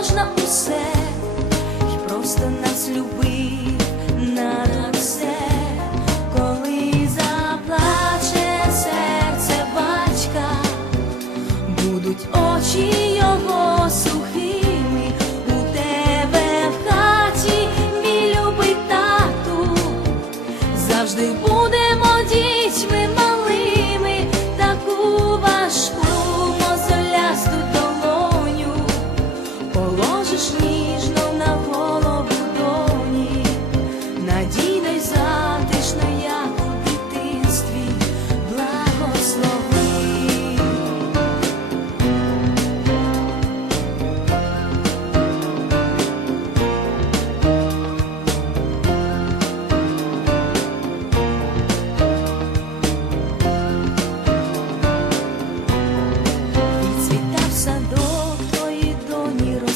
можна усе, І просто нас любив на все, коли заплаче серце батька, будуть очі його.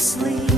sleep.